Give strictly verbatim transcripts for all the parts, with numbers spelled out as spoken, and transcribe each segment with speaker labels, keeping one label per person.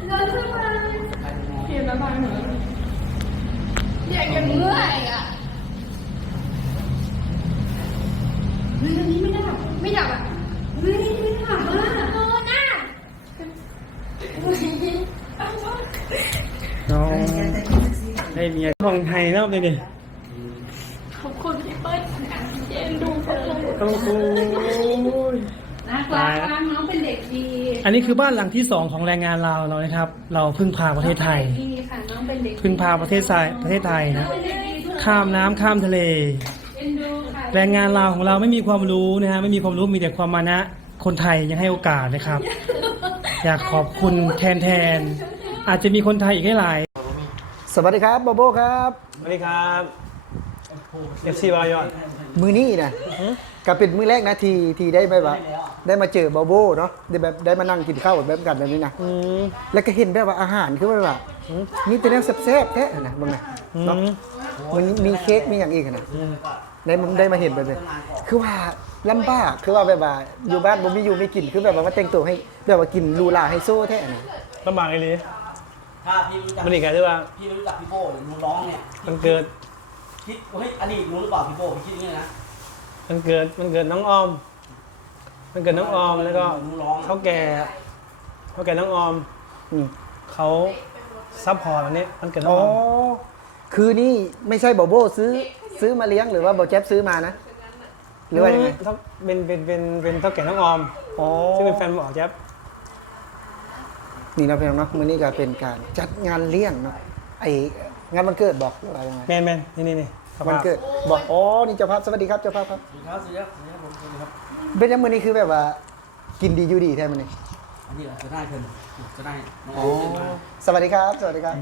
Speaker 1: เพียงละลายเหมือนอยากจะเมื่อยอ่ะเฮ้ยอันนี้ไม่ดับไม่ดับอ่ะเฮ้ยไม่ดับอ่ะโอ้น่า
Speaker 2: น้องได้เมียของไทยแล้วเลยดิ
Speaker 1: ขอบคุณพี่เปิ้ลเย็นดูเปิ้ล
Speaker 2: โอ้โห
Speaker 1: นะกลางน้องเป็นเด็กดี
Speaker 2: อันนี้คือบ้านหลังที่สองของแรงงานเราเรานะครับ เราพึ่งพาประเทศไทยพึ่งพาประเทศไทยประเทศไทยนะข้ามน้ำข้ามทะเลแรงงานลาวของเราไม่มีความรู้นะฮะไม่มีความรู้มีแต่ความมานะคนไทยยังให้โอกาสนะครับ อยากขอบคุณแทนแทนอาจจะมีคนไทยอีกหลาย
Speaker 3: สวัสดีครับโบโบครับ
Speaker 2: สวัสดีครับเอฟซีวายอน
Speaker 3: มือนี้นะกับเป็นมือแรกนะที่ที่ได้ไปแบบได้มาเจอโบโบเนาะได้แบบได้มานั่งกินข้าวแบบกันแบบนี้นะแล้วก็เห็นแบบว่าอาหารคือแบบมีแต่แนวแซ่บๆแท้นะบ้างนะเนาะมันมีเค้กมีอย่างอีกนะได้ได้มาเห็นแบบนี้คือว่าลำบากคือว่าแบบว่าอยู่บ้านบ่มีอยู่ไม่กินคือแบบว่าแต่งตัวให้แบบว่ากินลูลาให้โซ่แท้นะ
Speaker 2: ลำบากเลย
Speaker 4: ถ้าพี่รู้จัก
Speaker 2: มันอีกไงที่ว่า
Speaker 4: พี่รู้จักพี่โบ้หรือลุงร้องเนี่ย
Speaker 2: มันเกิด
Speaker 4: คิดเฮ้ยอดีตรู้หรือเปล่าพี่โบ้พี่คิดอย่างนี้นะ
Speaker 2: มันเกิดมันเกิดน้องออมมันเกิดน้องออมแล้วก็เขาแก่เขาแก่น้องออมเขาซัพพอร์ตอันนี้มันเกิดน้องออม
Speaker 3: คือนี่ไม่ใช่โบโบซื้อซื้อมาเลี้ยงหรือว่าโบแจ๊บซื้อมานะหรือว่ายังไง
Speaker 2: เป็นเป็นเป็นเป็นเท่าแก่น้องออมซึ่งเป็นแฟนบอกแจ๊บ
Speaker 3: นี่เราเพียงเนาะมื้อนี้ก็เป็นการจัดงานเลี้ยงเนาะไองานวันเกิดบอกหรือว่ายังไง
Speaker 2: แมนแมนนี่นี่นี่
Speaker 3: วันเกิดบอกอ๋อนี่เจ้าภาพสวัสดีครับเจ้าภาพครับ
Speaker 4: สวัสดีครับสวัสดีครับสวัสดีครับผมสวัสดีครับ
Speaker 3: เป็นยังมื้อนี้คือแบบว่ากินดีอยู่ดีแท้มื้อนี้
Speaker 4: อันนี้จะได้เพิ่นจะได้น้อง
Speaker 3: อ๋อสวัสดีครับสวัสดีครับ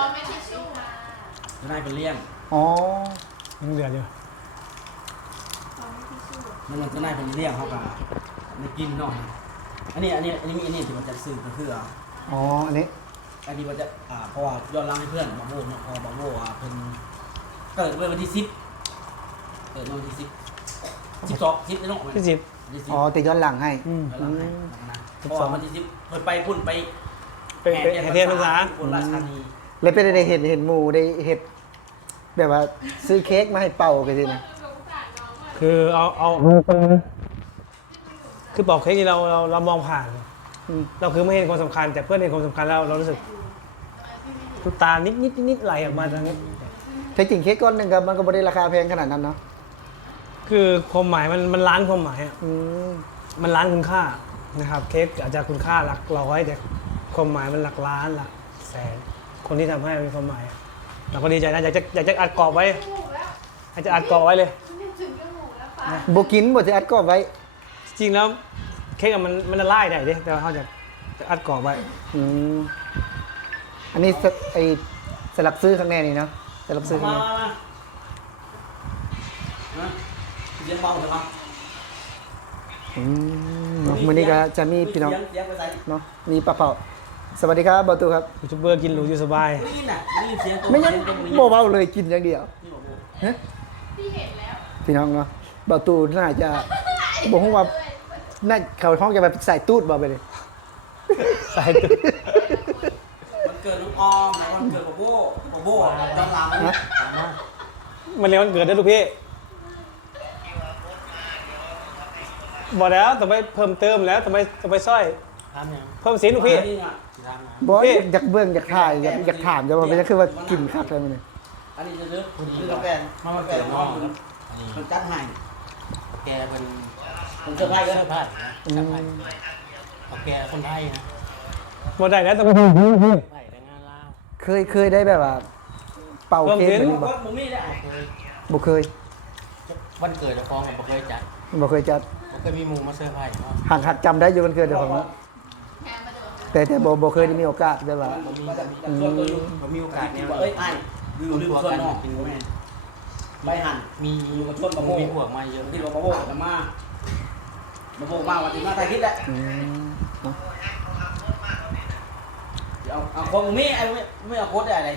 Speaker 4: จะได้เป็นเลี้ยง
Speaker 3: อ๋อ
Speaker 2: ยังเดือดอยู่
Speaker 4: มันจะได้เป็นเลี้ยงเขากันในกินเนาะอันนี้อันนี้อันนี้มีอันนี้ที่มันจะซื้อก็คือ
Speaker 3: อ๋ออันนี้
Speaker 4: อันนี้มันจะอ่าเพราะว่าย้อนหลังให้เพื่อนบางโบ้เนาะพอบางโบ้อ่ะเพิ่นเกิดเมื่อวันที่สิบเกิดเมื่อวันที่สิบสิบสองสิบนี่เนาะ
Speaker 2: ที่สิบ
Speaker 3: อ๋อแต่ย้อนหลังให้
Speaker 4: เพราะว่าวันที่สิบเพิ่นไปพุ่นไป
Speaker 2: ไปแห่เทียนพรรษา
Speaker 4: อุบลราชธานี
Speaker 3: เลยเป็นได้เห็นเห็นหมูได้เห็ดแบบว่าซื้อเค้กมาให้เป่ากันสินะ
Speaker 2: คือเอาเอาคือเป่าเค้กที่เราเราเรามองผ่านเราคือไม่เห็นความสำคัญแต่เพื่อนเห็นความสำคัญแล้วเรารู้สึกน้ำตานิดนิดนิดไหลออกมาทางนี้
Speaker 3: แท้จริงเค้กก้อนหนึ่งครับมันก็ไม่ได้ราคาแพงขนาดนั้นเนาะ
Speaker 2: คือความหมายมันมันล้านความหมายอ่ะมันล้านคุณค่านะครับเค้กอาจจะคุณค่าหลักร้อยแต่ความหมายมันหลักล้านหลักแสนคนที่ทำให้มีความหมายเราก็ดีใจนะอยากจะอยากจะอัดกรอบไว้อยากจะอัดกรอบไว้เลย
Speaker 3: โบกินบจะอัดกรอบไว้
Speaker 2: จริงแล้วเค้กมันมันละลายได้ดิแต่เขาจะอัดกรอบไว้
Speaker 3: อันนี้ไอสลับซื้อข้างในนี่เนาะสลับซื้อข้างใน
Speaker 4: เลี้ยงเบาใช่ไหม
Speaker 3: มื้อนี้ก็จะมีพี่น้องเนาะมีปลาเผาสวัสดีครับบอตูครับ
Speaker 2: ยูทูบเบอร์กินหรูอยู่สบาย
Speaker 3: ไม่งั้นโบเบาเลยกินอย่างเดียวพี่น้องเนาะบอตูน่าจะบอกว่าน่าเขาท้องจะแบบใส่ตูดบอไปเลย
Speaker 2: ใส่ตูด
Speaker 4: มันเกิดน้องออมนะมันเกิดโบโบโบโบจำลามนะ
Speaker 2: มันเรียกวันเกิดได้ลูกพี่บอกแล้วต้องไปเพิ่มเติมแล้วต้องไปต้องไปสร้อยเพิ่มสีลูกพี่
Speaker 3: บอสอยากเบื้องอยากถ่ายอยากอยากถามจะบอกไม่ใช่คือว่ากินคักอะไรมันเนี่ย
Speaker 4: อันนี้จะเลือกคุณนี่กาแฟมามาเกิดน้องมันจัดให้แกเป็นคนเสื้อผ้าเสื้อผ้าจัดให้แกคนไทยนะ
Speaker 2: หมดได้แล้วต้องไปเพิ่มพี่
Speaker 3: เคยเคยได้แบบว่าเป่าเค้กแบบนี้บ่บ่เคย
Speaker 4: วันเกิดจะฟ้องกันบ่เคยจัด
Speaker 3: บ่เคยจัด
Speaker 4: บ่เคยมีหมู่มาเสื้อผ้า
Speaker 3: หักหักจำได้อยู่วันเกิดเดี๋ยวผมแต่แต่บ่บ่เคยได้มีโอกาสได้ว่า
Speaker 4: บ่มีโอกาสเนี่ยเอ้ยไอ้ดูลืมส่วนนอกใบหั่นมีอยู่กับชนบะโบมีพวกมาเยอะที่บะโบจะมาบะโบมาวันที่มาไทยคิดแหละเอาเอาคนมีไอ้ไม่ไม่เอาโคตรอะไร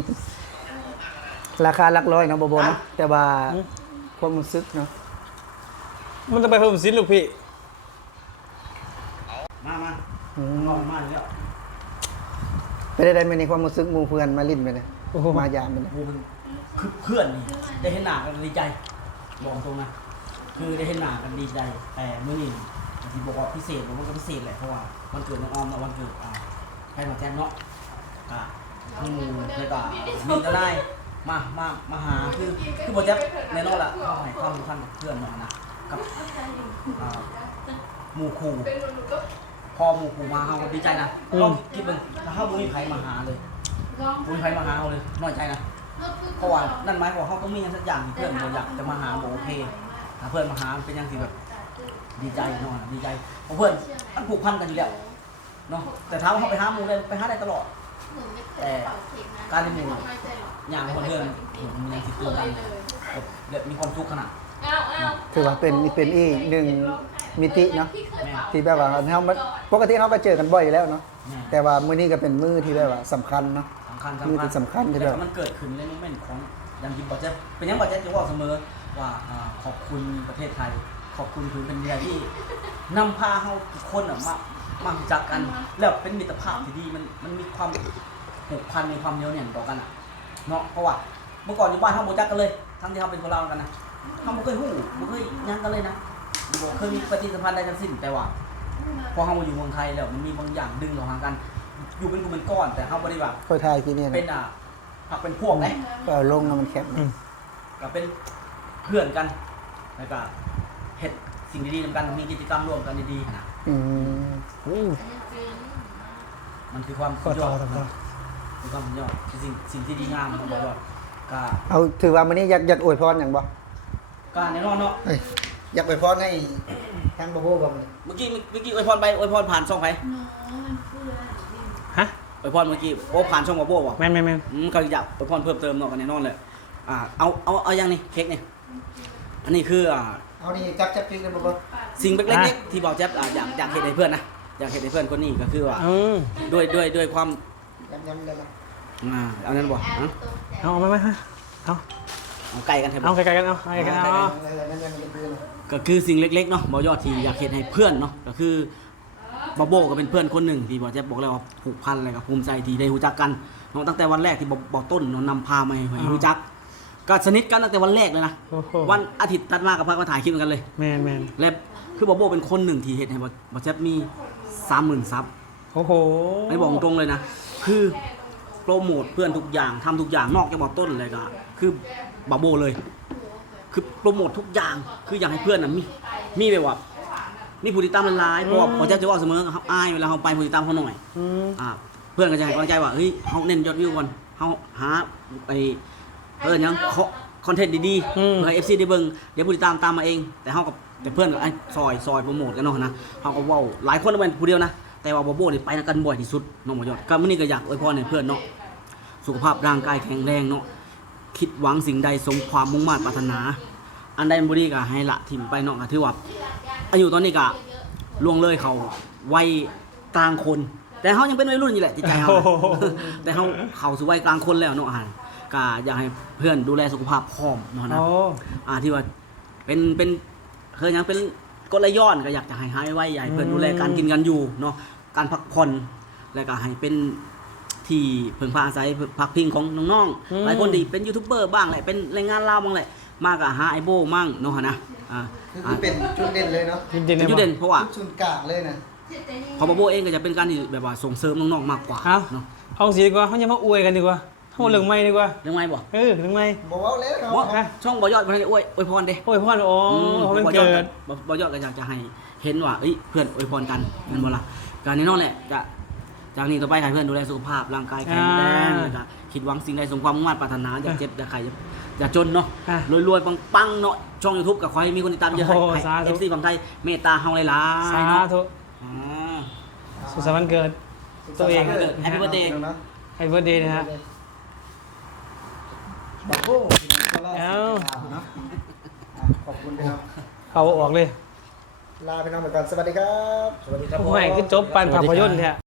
Speaker 3: ราคาหลักร้อยเนาะบะโบนะแต่ว่าความรู้สึกเนาะ
Speaker 2: มันจะไปเพิ่มสินลูกพี่
Speaker 4: มามาน้องมาแล้ว
Speaker 3: ไปได้ได้ไหมในความรู้สึกหมู่เพื่อนมาลิ้นไปเลย
Speaker 2: โอ้โห
Speaker 3: มายามไปเลย
Speaker 4: โอ้มันคือเพื่อนนี่ได้เห็นหน้ากันดีใจบอกตรงนะคือได้เห็นหน้ากันดีใจแต่เมื่อนี้ที่บอกว่าพิเศษผมว่าก็พิเศษแหละเพราะว่าวันเกิดน้องออมเนาะวันเกิดอ่าให้มาแจ้งเนาะอ่าทั้งหมู่แล้วก็มีก็ได้มามามาหาคือคือบอแจ๊บในนอกละเข้าให้ความสำคัญกับเพื่อนเนาะนะกับอ่าหมู่ครูพอหมู่ครูมาเขาก็ดีใจนะก็คิดเบิ่งถ้าเขาบุญไผมาหาเลยบุญไผมาหาเขาเลยน้อยใจนะเพราะว่านั่นหมายความว่าเขาต้องมีอย่างสักอย่างที่เพื่อนบ่อยากจะมาหาบ่โอเคถ้าเพื่อนมาหาเป็นอย่างที่แบบดีใจเนาะดีใจเพราะเพื่อนมันผูกพันกันอยู่แล้วเนาะแต่ถามว่าเขาไปหาหมู่ได้ไปหาได้ตลอดแต่การที่หมู่อย่างคนเพื่อนมันยังติดตัวกันแบบมีความสุขขนาด
Speaker 3: ถือว่าเป็นเป็นอีกหนึ่งมิติเนาะ
Speaker 4: แม่
Speaker 3: ที่แบบว่าเฮามาปกติเฮาก็เจอกันบ่อยอยู่แล้วเนาะ
Speaker 4: แม่
Speaker 3: แต่ว่ามื้อนี้ก็เป็นมื้อที่แบบว่าสำคัญเนาะ
Speaker 4: สำคัญ
Speaker 3: นี่
Speaker 4: สำ
Speaker 3: เป็
Speaker 4: คัญ
Speaker 3: นสำคัญที่แบบ
Speaker 4: แต่มันเกิดขึ้นในโมเมนต์ของอย่างที่บอเจ๊เป็นยังบอเจ๊จะบอกเสมอว่าอ่าขอบคุณประเทศไทย ขอบคุณพื้นเป็นเดียที่นำพาเฮาทุกคนอะมามารู้จักกัน แล้วเป็นมิตรภาพที่ดีมันมันมีความผูกพันมีความเหนียวแน่นต่อกันอะเนาะเพราะว่าเมื่อก่อนอยู่บ้านเฮาบ่จักกันเลยทั้งที่เฮาเป็นคนลาวกันนะเฮาบ่เคยฮู้บ่เคยหยังกันเลยนะบ่เคยมีปฏิสัมพันธ์ใดทั้งสิ้นแต่ว่าพอเฮามาอยู่เมืองไทยแล้วมันมีบางอย่างดึงเราหากัน อยู่เป็นกลุ่มเป็นก้อนแต่เฮาบ่ได้แบบ
Speaker 3: ค่อยทายกี่นี่
Speaker 4: เป็น
Speaker 3: นะ
Speaker 4: อ่ะผักเป็นพวกไหม
Speaker 3: ก็เอาลงแล้วมันแคบ
Speaker 4: ก็เป็นเพื่อนกันแล้วก็เฮ็ดสิ่งดีๆนำกันมีกิจกรรมร่วมกันดีๆนะ
Speaker 3: อืม
Speaker 2: โอ้
Speaker 4: มันคือความ
Speaker 2: ก็
Speaker 4: สุดย
Speaker 2: ต่
Speaker 4: อ
Speaker 2: อ
Speaker 4: ด
Speaker 2: ต่อต่อ
Speaker 4: คือความสุดยอดคือสิ่งสิ่งที่ดีงามของบ่ยอดก็
Speaker 3: เอาถือว่ามื้อนี้อยากอยากอวยพรหยังบ่
Speaker 4: ก็แน่นอนเนาะ
Speaker 3: เอ้ยอยากอวยพรให้ทางบ่โบบ่มื้อนี้
Speaker 4: เมื่อกี้เมื่อกี้อวยพรไปอวยพรผ่านช่องไผ
Speaker 2: ฮะ
Speaker 4: อวยพรเมื่อกี้โอ้ผ่านช่องบ่โบ้บ่
Speaker 2: แม่นแม่นแม่น
Speaker 4: อืมเขาอยากอวยพรเพิ่มเติมเนาะกันแน่นอนเลยอ่าเอาเอาเอาอย่างนี้เค้กนี่อันนี้คืออ่า
Speaker 3: เอานี่จับจับพริกได้บ่บ่
Speaker 4: สิ่งเล็กๆที่บอกแจ๊บอ่ะอยากอยากเห็นให้เพื่อนนะอยากเห็นให้เพื่อนคนนี้ก็คือว่า
Speaker 2: อืม
Speaker 4: ด้วยด้วยด้วยความ
Speaker 3: ยำๆได้บ่
Speaker 4: อ่าเอานั้นบ่ฮะ
Speaker 2: เอาเอาไหมไหมฮะเอา
Speaker 4: เอาไก่กันเถอะ
Speaker 2: เอาไกลๆกันเอาไกลๆกันเอา
Speaker 3: นั่นๆมันคือ
Speaker 4: ก็คือสิ่งเล็กๆเนาะบ่ยอดที่อยากเห็นให้เพื่อนเนาะก็คือบอโบก็เป็นเพื่อนคนหนึ่งที่บอกแจ๊บบอกแล้วว่าผูกพันอะไรกับภูมิใจที่ได้รู้จักกันเนาะตั้งแต่วันแรกที่บอกบอกต้นเนาะนำพามาให้รู้จักก็สนิทกันตั้งแต่วันแรกเลยนะ
Speaker 2: โอ้โห
Speaker 4: วันอาทิตย์ถัดมากับพักมาถ่ายคลิปกันเลย
Speaker 2: แม่นแม่น
Speaker 4: และคือบอโบเป็นคนหนึ่งที่เห็นให้บอแจ๊บมีสามหมื่นซับ
Speaker 2: โอ้โห
Speaker 4: ไม่บอกตรงเลยนะ คือโปรโมทเพื่อนทุกอย่างทำทุกอย่างนอกจากบอกต้นเลยก็คือบาโบเลย คือโปรโมททุกอย่าง คืออยากให้เพื่อนน่ะมีมีแบบว่ามีผู้ติดตามหลายๆเพราะว่าพอจะจะว่าเสมอเขาอายเวลาเขาไปผู้ติดตามเขาหน่อย
Speaker 2: อืม
Speaker 4: อ่าเพื่อนก็จะให้กำลังใจว่าเฮ้ยเขาเน้นยอดวิวก่อนเขาหาไอ้เออยังคอนเทนต์ดีๆเพื่อให้เอฟซีได้เบิ่งเดี๋ยวผู้ติดตามตามมาเอง แต่เขากับแต่เพื่อนกับไอ้ซอยซอยโปรโมทกันเนาะนะเขาก็เว้าหลายคนเป็นผู้เดียวนะแต่ว่าบาโบนี่ไปกันบ่อยที่สุดน้องบ่ยอดก็มื้อนี้ก็อยากอวยพรให้เพื่อนเนาะสุขภาพร่างกายแข็งแรงเนาะคิดหวังสิ่งใดสมความมุ่งมั่นปรารถนา อันใดบ่ดีก็ให้ละถิ่มไปเนาะก็ถือว่าอายุตอนนี้ก็ล่วงเลยเขาวัยกลางคน แต่เฮายังเป็นวัยรุ่นอยู่แหละจิตใจเฮา แต่เฮาเข้าสู่วัยกลางคนแล้วเนาะอ่าก็อยากให้เพื่อนดูแลสุขภาพพร้อมเนาะนะ
Speaker 2: โอ้
Speaker 4: อ่าที่ว่าเป็นเป็นเคยยังเป็นกลไหลย้อนก็อยากจะให้หายไว้อยากให้เพื่อนดูแลการกินกันอยู่เนาะการพักผ่อนแล้วก็ให้เป็นที่เพิ่งพาอาศัยพักพิงของน้องๆหลายคนที่เป็นยูทูบเบอร์บ้างแหละเป็นแรงงานลาวบ้างแหละมากอะหาไอโบมั่งเนาะนะอ่า
Speaker 3: คือเป็นจุดเด่นเลยเนาะ
Speaker 2: จริงๆ
Speaker 4: เป็นจุดเด่นเพราะว่า
Speaker 3: จุดกลางเลยนะ
Speaker 4: พอบาโบเองก็จะเป็นการที่แบบว่าส่งเสริมน้องๆมากกว่า
Speaker 2: เอา
Speaker 4: เนาะ
Speaker 2: เอาสีดีกว่าเขาจะมาอวยกันดีกว่าเขาเรื่องไม่ดีกว่า
Speaker 4: เรื่องไงบ่
Speaker 2: เออเรื่องไม่
Speaker 3: บอกว่าแล้วเนาะ
Speaker 4: บ่ช่องบอยอดบ่ได้อวยอวยพรเด้
Speaker 2: โอ้ยพ่อโอ้
Speaker 4: อืม
Speaker 2: เขาเป็น
Speaker 4: บอยอ
Speaker 2: เกิ
Speaker 4: ด
Speaker 2: ด
Speaker 4: ก็บอยอดก็อยากจะให้เห็นว่าเอ้ยเพื่อนอวยพรกันแม่นบ่ล่ะการนี้นั่นแหละจะจากนี้ต่อไปให้เพื่อนดูแลสุขภาพร่างกายแข็งแรงแล้วก็คิดหวังสิ่งใดสมความมุ่งมั่นปรารถนาอย่าเจ็บอย่าไข้อย่าอย่าจนเนาะ
Speaker 2: อ่ะ
Speaker 4: รวยๆปังๆเนาะช่อง YouTube ก็ขอให้มีคนติดตามเยอะให้
Speaker 2: โอ้โหสาธุ
Speaker 4: เอฟซีฝั่งไทยเมตตาเฮาหลาย
Speaker 2: สา
Speaker 4: ๆเนาะ
Speaker 2: ธุ
Speaker 4: อ่า
Speaker 2: สุขสันต์วันเกิด ตัวเอง
Speaker 4: แฮปปี้เบิร์ธเดย์
Speaker 2: ไฮเบอร์เดย์นะฮะ
Speaker 3: บักโบ้
Speaker 2: เอ้า
Speaker 3: เนาะขอบคุณพี่น้อง
Speaker 2: เขาออกเลย
Speaker 3: ลาพี่น้องไปก่อนสวัสดีครับ
Speaker 4: สวัสดีครับ
Speaker 2: ผู้ให้ขึ้นจบปันภาพยนตร์เนี่ย